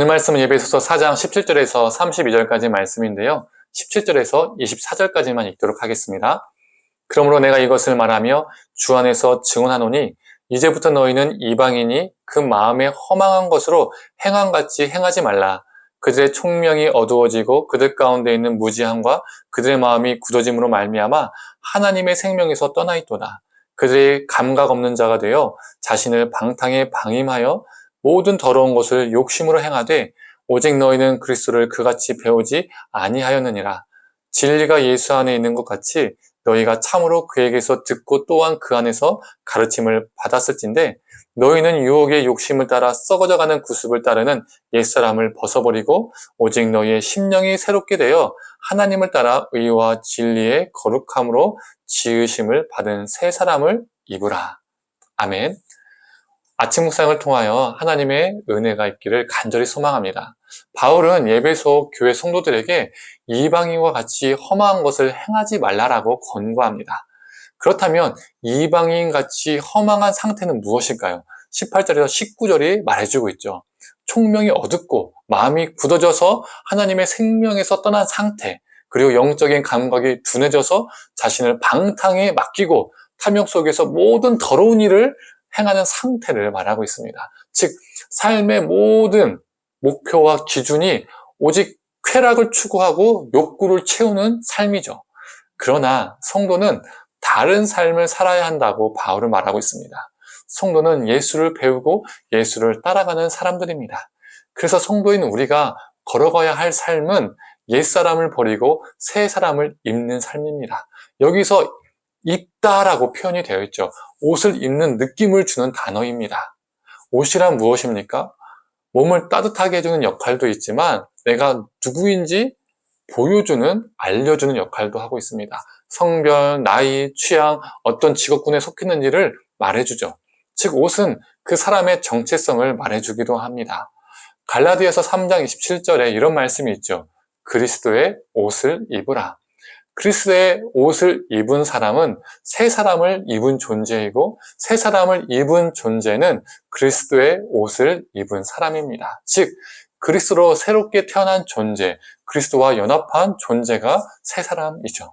오늘 말씀은 에베소서 4장 17절에서 32절까지 말씀인데요. 17절에서 24절까지만 읽도록 하겠습니다. 그러므로 내가 이것을 말하며 주 안에서 증언하노니 이제부터 너희는 이방인이 그 마음에 허망한 것으로 행함같이 행하지 말라. 그들의 총명이 어두워지고 그들 가운데 있는 무지함과 그들의 마음이 굳어짐으로 말미암아 하나님의 생명에서 떠나 있도다. 그들이 감각 없는 자가 되어 자신을 방탕에 방임하여 모든 더러운 것을 욕심으로 행하되 오직 너희는 그리스도를 그같이 배우지 아니하였느니라. 진리가 예수 안에 있는 것 같이 너희가 참으로 그에게서 듣고 또한 그 안에서 가르침을 받았을진데 너희는 유혹의 욕심을 따라 썩어져가는 구습을 따르는 옛사람을 벗어버리고 오직 너희의 심령이 새롭게 되어 하나님을 따라 의와 진리의 거룩함으로 지으심을 받은 새 사람을 입으라. 아멘. 아침 묵상을 통하여 하나님의 은혜가 있기를 간절히 소망합니다. 바울은 에베소 교회 성도들에게 이방인과 같이 험한 것을 행하지 말라라고 권고합니다. 그렇다면 이방인같이 허망한 상태는 무엇일까요? 18절에서 19절이 말해주고 있죠. 총명이 어둡고 마음이 굳어져서 하나님의 생명에서 떠난 상태, 그리고 영적인 감각이 둔해져서 자신을 방탕에 맡기고 탐욕 속에서 모든 더러운 일을 행하는 상태를 말하고 있습니다. 즉, 삶의 모든 목표와 기준이 오직 쾌락을 추구하고 욕구를 채우는 삶이죠. 그러나 성도는 다른 삶을 살아야 한다고 바울은 말하고 있습니다. 성도는 예수를 배우고 예수를 따라가는 사람들입니다. 그래서 성도인 우리가 걸어가야 할 삶은 옛사람을 버리고 새 사람을 입는 삶입니다. 여기서 입다라고 표현이 되어 있죠. 옷을 입는 느낌을 주는 단어입니다. 옷이란 무엇입니까? 몸을 따뜻하게 해주는 역할도 있지만 내가 누구인지 보여주는, 알려주는 역할도 하고 있습니다. 성별, 나이, 취향, 어떤 직업군에 속했는지를 말해주죠. 즉 옷은 그 사람의 정체성을 말해주기도 합니다. 갈라디아서 3장 27절에 이런 말씀이 있죠. 그리스도의 옷을 입으라. 그리스도의 옷을 입은 사람은 새 사람을 입은 존재이고 새 사람을 입은 존재는 그리스도의 옷을 입은 사람입니다. 즉 그리스도로 새롭게 태어난 존재, 그리스도와 연합한 존재가 새 사람이죠.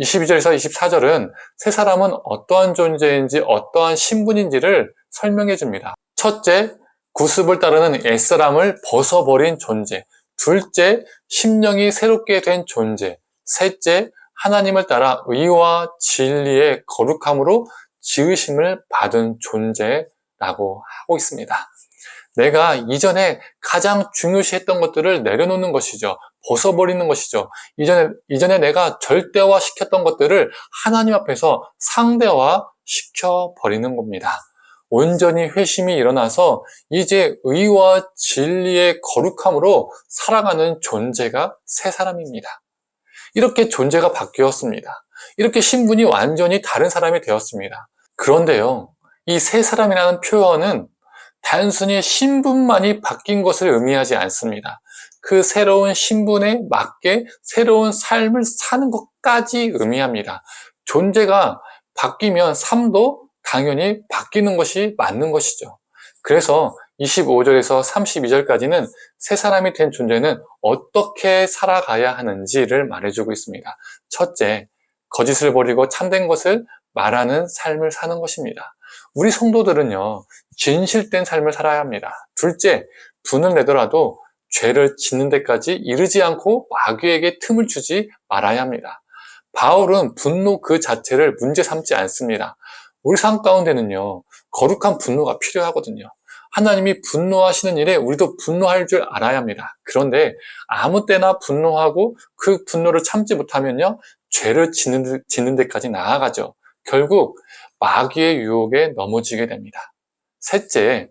22절에서 24절은 새 사람은 어떠한 존재인지 어떠한 신분인지를 설명해 줍니다. 첫째, 구습을 따르는 옛사람을 벗어버린 존재. 둘째, 심령이 새롭게 된 존재. 셋째, 하나님을 따라 의와 진리의 거룩함으로 지으심을 받은 존재라고 하고 있습니다. 내가 이전에 가장 중요시했던 것들을 내려놓는 것이죠. 벗어버리는 것이죠. 이전에 내가 절대화 시켰던 것들을 하나님 앞에서 상대화 시켜버리는 겁니다. 온전히 회심이 일어나서 이제 의와 진리의 거룩함으로 살아가는 존재가 새 사람입니다. 이렇게 존재가 바뀌었습니다. 이렇게 신분이 완전히 다른 사람이 되었습니다. 그런데요, 이 새 사람이라는 표현은 단순히 신분만이 바뀐 것을 의미하지 않습니다. 그 새로운 신분에 맞게 새로운 삶을 사는 것까지 의미합니다. 존재가 바뀌면 삶도 당연히 바뀌는 것이 맞는 것이죠. 그래서 25절에서 32절까지는 새 사람이 된 존재는 어떻게 살아가야 하는지를 말해주고 있습니다. 첫째, 거짓을 버리고 참된 것을 말하는 삶을 사는 것입니다. 우리 성도들은요, 진실된 삶을 살아야 합니다. 둘째, 분을 내더라도 죄를 짓는 데까지 이르지 않고 마귀에게 틈을 주지 말아야 합니다. 바울은 분노 그 자체를 문제 삼지 않습니다. 우리 삶 가운데는요, 거룩한 분노가 필요하거든요. 하나님이 분노하시는 일에 우리도 분노할 줄 알아야 합니다. 그런데 아무 때나 분노하고 그 분노를 참지 못하면요, 죄를 짓는 데까지 나아가죠. 결국 마귀의 유혹에 넘어지게 됩니다. 셋째,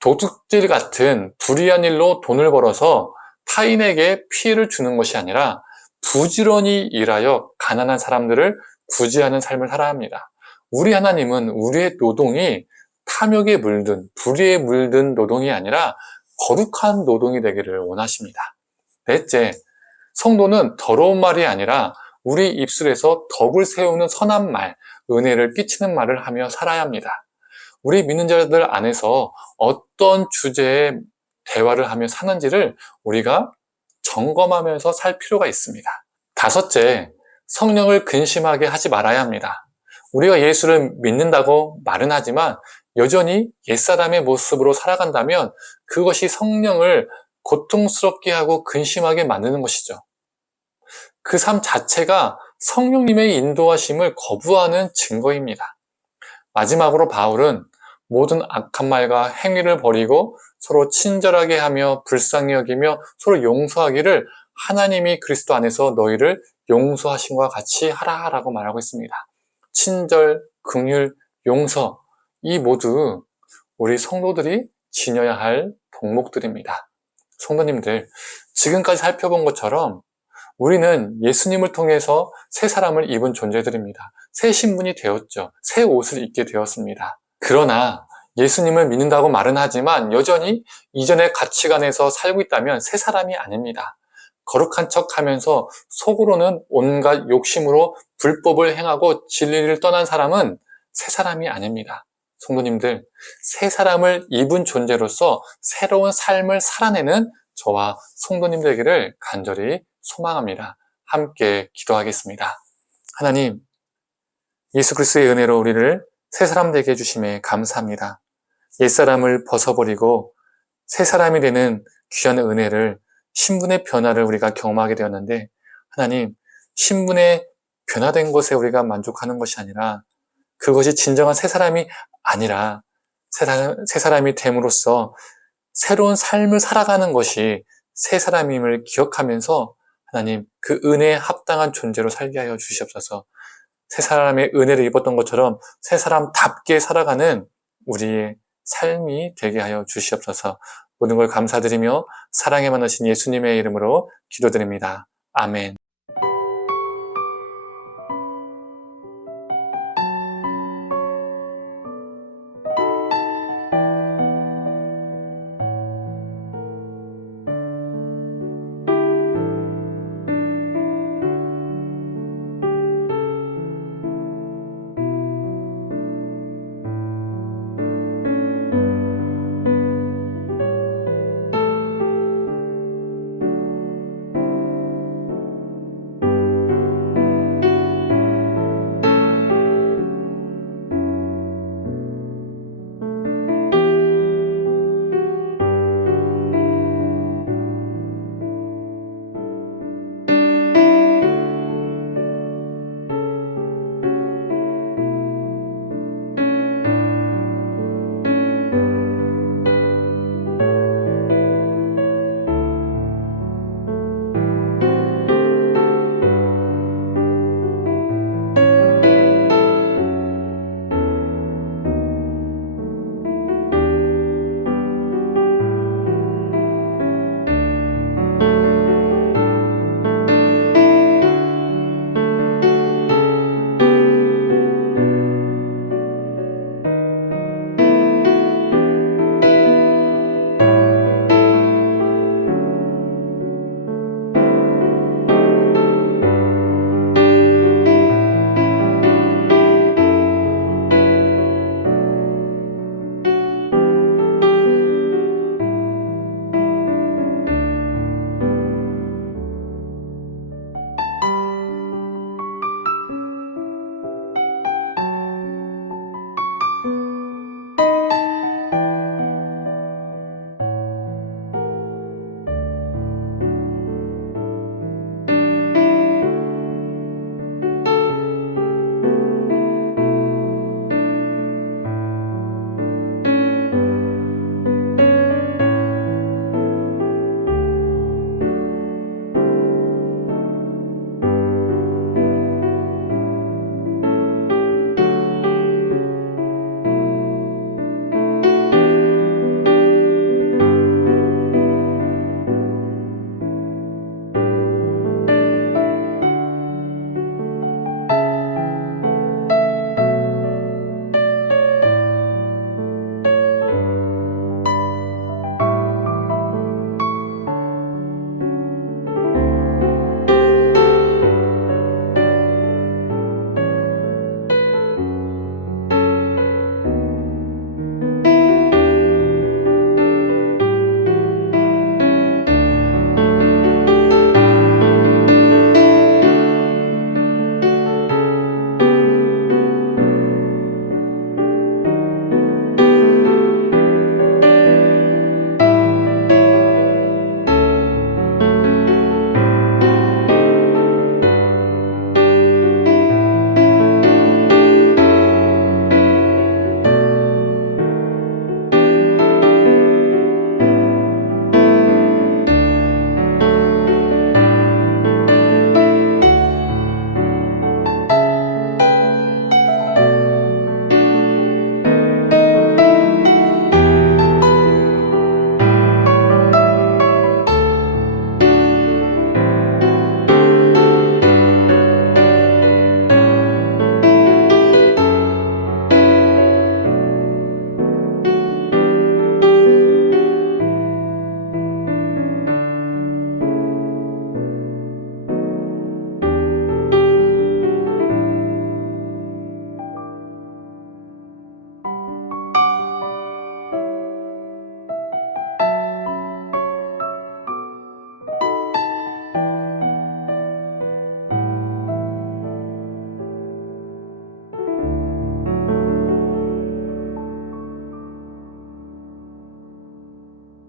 도둑질 같은 불의한 일로 돈을 벌어서 타인에게 피해를 주는 것이 아니라 부지런히 일하여 가난한 사람들을 구제하는 삶을 살아야 합니다. 우리 하나님은 우리의 노동이 탐욕에 물든, 불의에 물든 노동이 아니라 거룩한 노동이 되기를 원하십니다. 넷째, 성도는 더러운 말이 아니라 우리 입술에서 덕을 세우는 선한 말, 은혜를 끼치는 말을 하며 살아야 합니다. 우리 믿는 자들 안에서 어떤 주제에 대화를 하며 사는지를 우리가 점검하면서 살 필요가 있습니다. 다섯째, 성령을 근심하게 하지 말아야 합니다. 우리가 예수를 믿는다고 말은 하지만 여전히 옛사람의 모습으로 살아간다면 그것이 성령을 고통스럽게 하고 근심하게 만드는 것이죠. 그 삶 자체가 성령님의 인도하심을 거부하는 증거입니다. 마지막으로 바울은 모든 악한 말과 행위를 버리고 서로 친절하게 하며 불쌍히 여기며 서로 용서하기를 하나님이 그리스도 안에서 너희를 용서하신 것과 같이 하라라고 말하고 있습니다. 친절, 긍휼, 용서, 이 모두 우리 성도들이 지녀야 할 덕목들입니다. 성도님들, 지금까지 살펴본 것처럼 우리는 예수님을 통해서 새 사람을 입은 존재들입니다. 새 신분이 되었죠. 새 옷을 입게 되었습니다. 그러나 예수님을 믿는다고 말은 하지만 여전히 이전의 가치관에서 살고 있다면 새 사람이 아닙니다. 거룩한 척하면서 속으로는 온갖 욕심으로 불법을 행하고 진리를 떠난 사람은 새 사람이 아닙니다. 성도님들, 새 사람을 입은 존재로서 새로운 삶을 살아내는 저와 성도님 되기를 간절히 소망합니다. 함께 기도하겠습니다. 하나님, 예수 그리스도의 은혜로 우리를 새 사람 되게 해주심에 감사합니다. 옛사람을 벗어버리고 새 사람이 되는 귀한 은혜를, 신분의 변화를 우리가 경험하게 되었는데, 하나님, 신분의 변화된 것에 우리가 만족하는 것이 아니라 그것이 진정한 새 사람이 아니라 새 사람이 됨으로써 새로운 삶을 살아가는 것이 새 사람임을 기억하면서 하나님, 그 은혜에 합당한 존재로 살게 하여 주시옵소서. 새 사람의 은혜를 입었던 것처럼 새 사람답게 살아가는 우리의 삶이 되게 하여 주시옵소서. 모든 걸 감사드리며 사랑에 많으신 예수님의 이름으로 기도드립니다. 아멘.